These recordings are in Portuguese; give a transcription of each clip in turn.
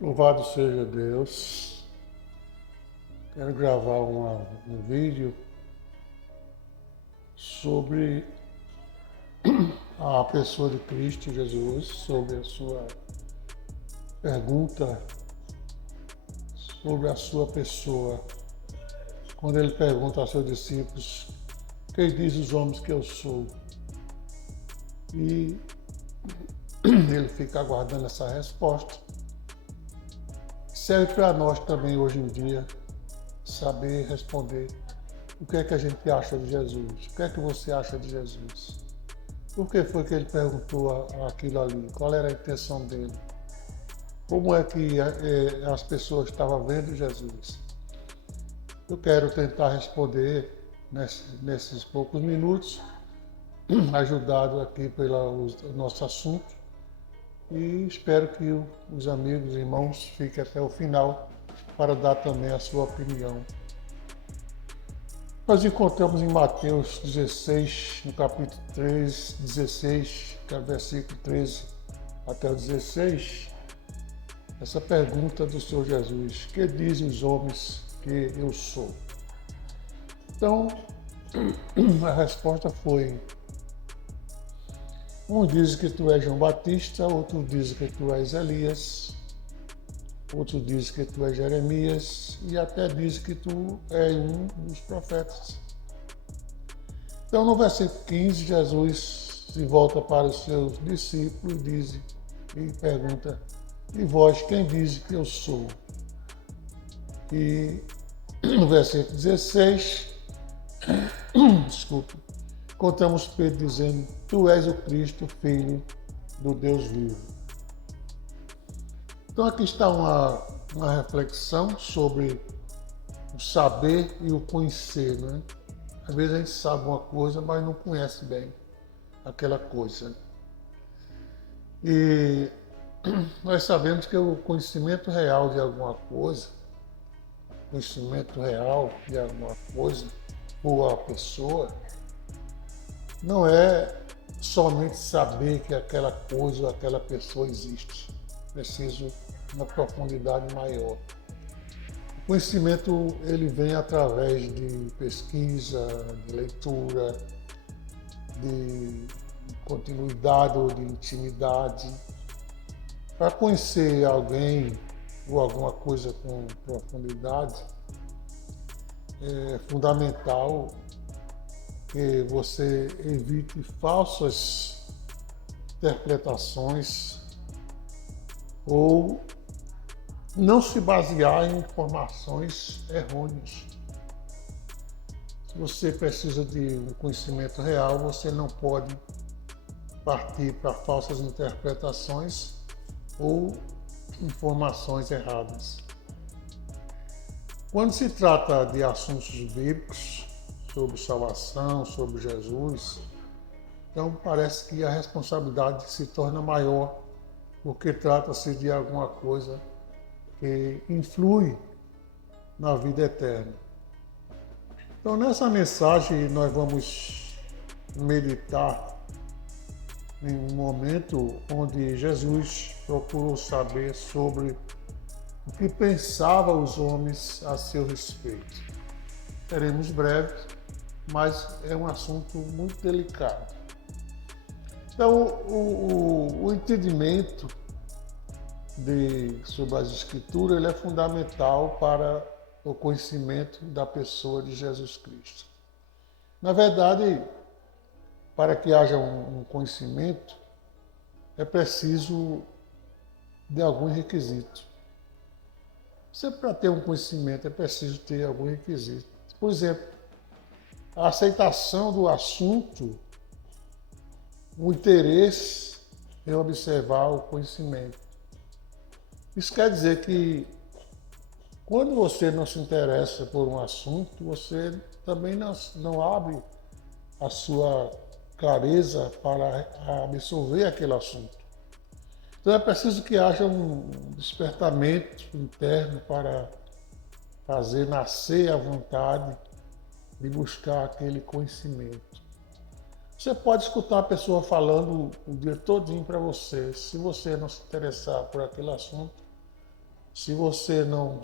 Louvado seja Deus. Quero gravar um vídeo sobre a pessoa de Cristo Jesus, sobre a sua pergunta sobre a sua pessoa. Quando ele pergunta aos seus discípulos, quem diz os homens que eu sou? E ele fica aguardando essa resposta. Serve para nós também hoje em dia saber responder o que é que a gente acha de Jesus. O que é que você acha de Jesus? Por que foi que ele perguntou aquilo ali? Qual era a intenção dele? Como é que as pessoas estavam vendo Jesus? Eu quero tentar responder nesses poucos minutos, ajudado aqui pelo nosso assunto, e espero que os amigos e irmãos fiquem até o final para dar também a sua opinião. Nós encontramos em Mateus 16, no capítulo 3, 16, que é o versículo 13 até o 16, essa pergunta do Senhor Jesus: que dizem os homens que eu sou? Então, a resposta foi: um diz que tu és João Batista, outro diz que tu és Elias, outro diz que tu és Jeremias e até diz que tu és um dos profetas. Então, no versículo 15, Jesus se volta para os seus discípulos e pergunta: e vós, quem diz que eu sou? E no versículo 16, desculpe, encontramos Pedro dizendo: tu és o Cristo, Filho do Deus vivo. Então aqui está uma reflexão sobre o saber e o conhecer, né? Às vezes a gente sabe uma coisa, mas não conhece bem aquela coisa. E nós sabemos que o conhecimento real de alguma coisa, ou a pessoa, não é somente saber que aquela coisa ou aquela pessoa existe. Preciso uma profundidade maior. O conhecimento ele vem através de pesquisa, de leitura, de continuidade ou de intimidade. Para conhecer alguém ou alguma coisa com profundidade, é fundamental que você evite falsas interpretações ou não se basear em informações errôneas. Se você precisa de um conhecimento real, você não pode partir para falsas interpretações ou informações erradas. Quando se trata de assuntos bíblicos, sobre salvação, sobre Jesus, então parece que a responsabilidade se torna maior, porque trata-se de alguma coisa que influi na vida eterna. Então nessa mensagem nós vamos meditar em um momento onde Jesus procurou saber sobre o que pensavam os homens a seu respeito. Seremos breves, mas é um assunto muito delicado. Então, o entendimento sobre as Escrituras ele é fundamental para o conhecimento da pessoa de Jesus Cristo. Na verdade, para que haja um conhecimento, é preciso de algum requisito. Sempre para ter um conhecimento é preciso ter algum requisito. Por exemplo, a aceitação do assunto, o interesse em observar o conhecimento. Isso quer dizer que quando você não se interessa por um assunto, você também não abre a sua clareza para absorver aquele assunto. Então é preciso que haja um despertamento interno para fazer nascer a vontade de buscar aquele conhecimento. Você pode escutar a pessoa falando o dia todinho para você. Se você não se interessar por aquele assunto, se você não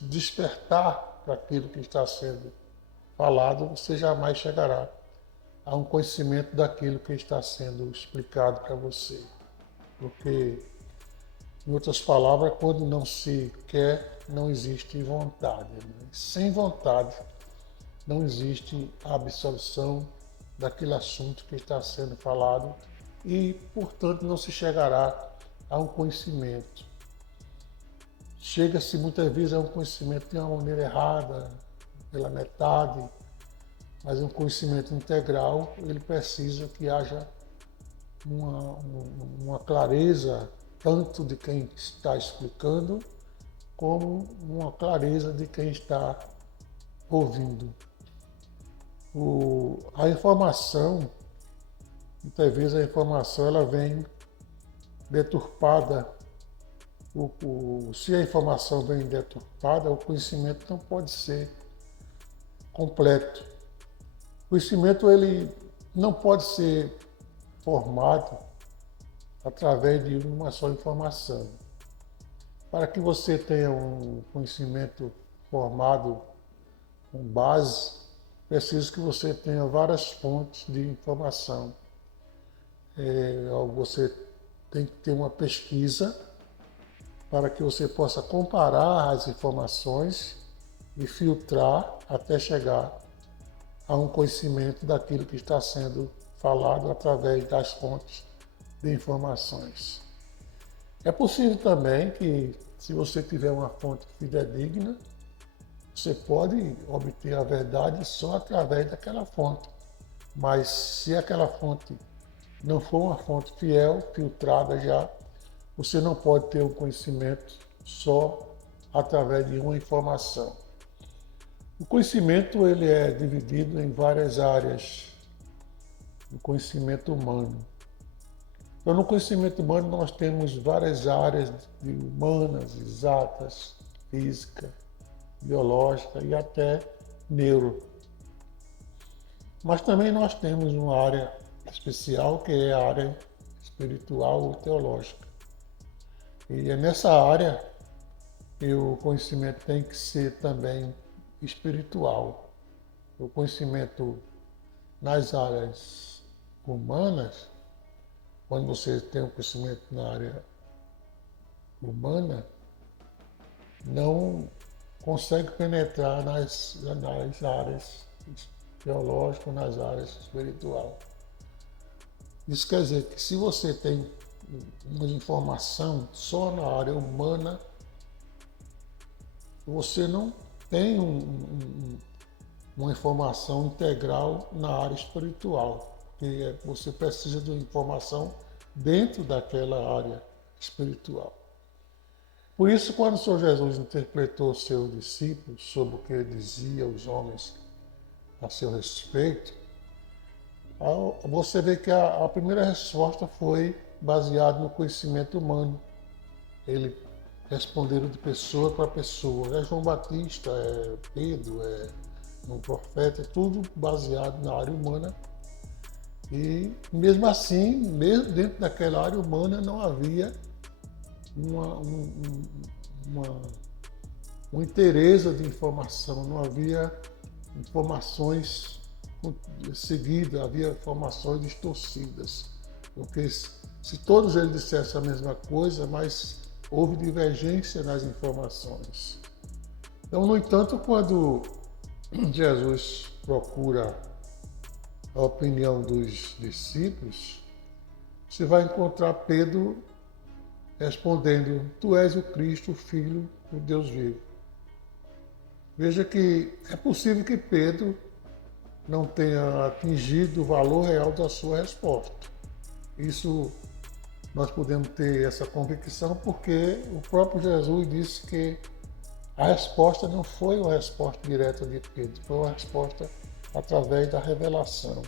despertar para aquilo que está sendo falado, você jamais chegará a um conhecimento daquilo que está sendo explicado para você. Porque, em outras palavras, quando não se quer, não existe vontade. Né? Sem vontade, não existe a absorção daquele assunto que está sendo falado e, portanto, não se chegará a um conhecimento. Chega-se muitas vezes a um conhecimento de uma maneira errada, pela metade, mas um conhecimento integral, ele precisa que haja uma clareza tanto de quem está explicando, como uma clareza de quem está ouvindo. A informação, muitas vezes a informação ela vem deturpada. Se a informação vem deturpada, o conhecimento não pode ser completo. O conhecimento ele não pode ser formado através de uma só informação. Para que você tenha um conhecimento formado com base, preciso que você tenha várias fontes de informação. Você tem que ter uma pesquisa para que você possa comparar as informações e filtrar até chegar a um conhecimento daquilo que está sendo falado através das fontes de informações. É possível também que, se você tiver uma fonte fidedigna, você pode obter a verdade só através daquela fonte. Mas se aquela fonte não for uma fonte fiel, filtrada já, você não pode ter um conhecimento só através de uma informação. O conhecimento ele é dividido em várias áreas do conhecimento humano. Então, no conhecimento humano nós temos várias áreas humanas, exatas, física, biológica e até neuro. Mas também nós temos uma área especial que é a área espiritual ou teológica. E é nessa área que o conhecimento tem que ser também espiritual. O conhecimento nas áreas humanas, quando você tem um conhecimento na área humana, não consegue penetrar nas áreas teológicas, nas áreas espirituais. Isso quer dizer que se você tem uma informação só na área humana, você não tem uma informação integral na área espiritual, porque você precisa de uma informação dentro daquela área espiritual. Por isso, quando o Senhor Jesus interpretou aos seus discípulos sobre o que dizia os homens a seu respeito, você vê que a primeira resposta foi baseada no conhecimento humano. Ele responderam de pessoa para pessoa. É João Batista, é Pedro, é um profeta, é tudo baseado na área humana. E mesmo assim, mesmo dentro daquela área humana, não havia uma inteireza de informação, não havia informações seguidas, havia informações distorcidas. Porque se todos eles dissessem a mesma coisa, mas houve divergência nas informações. Então, no entanto, quando Jesus procura a opinião dos discípulos, você vai encontrar Pedro respondendo: Tu és o Cristo, o Filho do Deus vivo. Veja que é possível que Pedro não tenha atingido o valor real da sua resposta. Isso nós podemos ter essa convicção porque o próprio Jesus disse que a resposta não foi uma resposta direta de Pedro, foi uma resposta através da revelação.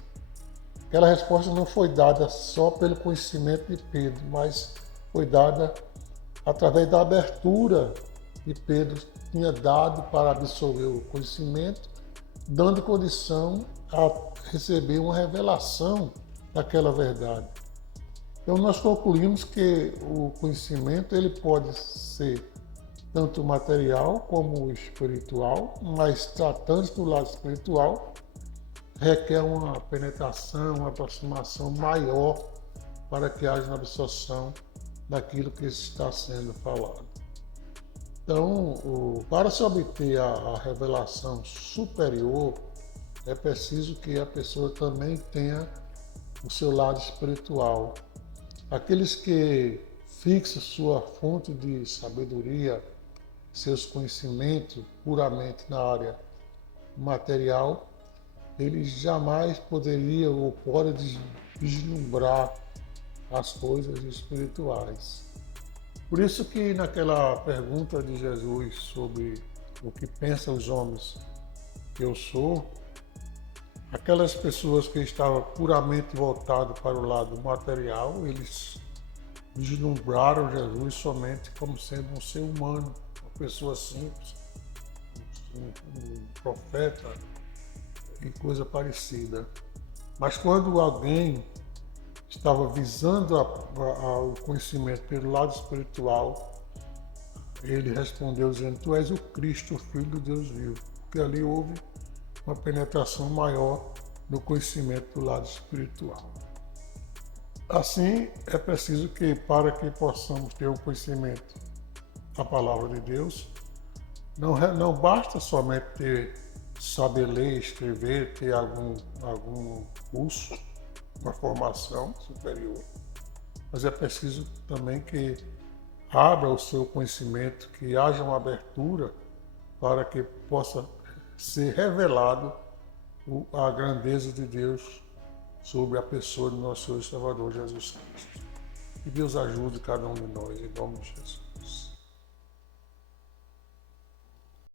Aquela resposta não foi dada só pelo conhecimento de Pedro, mas foi dada através da abertura que Pedro tinha dado para absorver o conhecimento, dando condição a receber uma revelação daquela verdade. Então nós concluímos que o conhecimento ele pode ser tanto material como espiritual, mas tratando do lado espiritual, requer uma penetração, uma aproximação maior para que haja uma absorção daquilo que está sendo falado. Então, para se obter a revelação superior, é preciso que a pessoa também tenha o seu lado espiritual. Aqueles que fixam sua fonte de sabedoria, seus conhecimentos puramente na área material, eles jamais poderiam ou podem vislumbrar as coisas espirituais. Por isso que naquela pergunta de Jesus sobre o que pensam os homens que eu sou, aquelas pessoas que estavam puramente voltadas para o lado material, eles vislumbraram Jesus somente como sendo um ser humano, uma pessoa simples, um profeta e coisa parecida. Mas quando alguém estava visando o conhecimento pelo lado espiritual, ele respondeu dizendo: Tu és o Cristo, o Filho do Deus vivo. Porque ali houve uma penetração maior no conhecimento do lado espiritual. Assim, é preciso que, para que possamos ter o conhecimento da palavra de Deus, não basta somente saber ler, escrever, ter algum curso, uma formação superior, mas é preciso também que abra o seu conhecimento, que haja uma abertura para que possa ser revelado a grandeza de Deus sobre a pessoa do nosso Senhor e Salvador Jesus Cristo. Que Deus ajude cada um de nós, em nome de Jesus.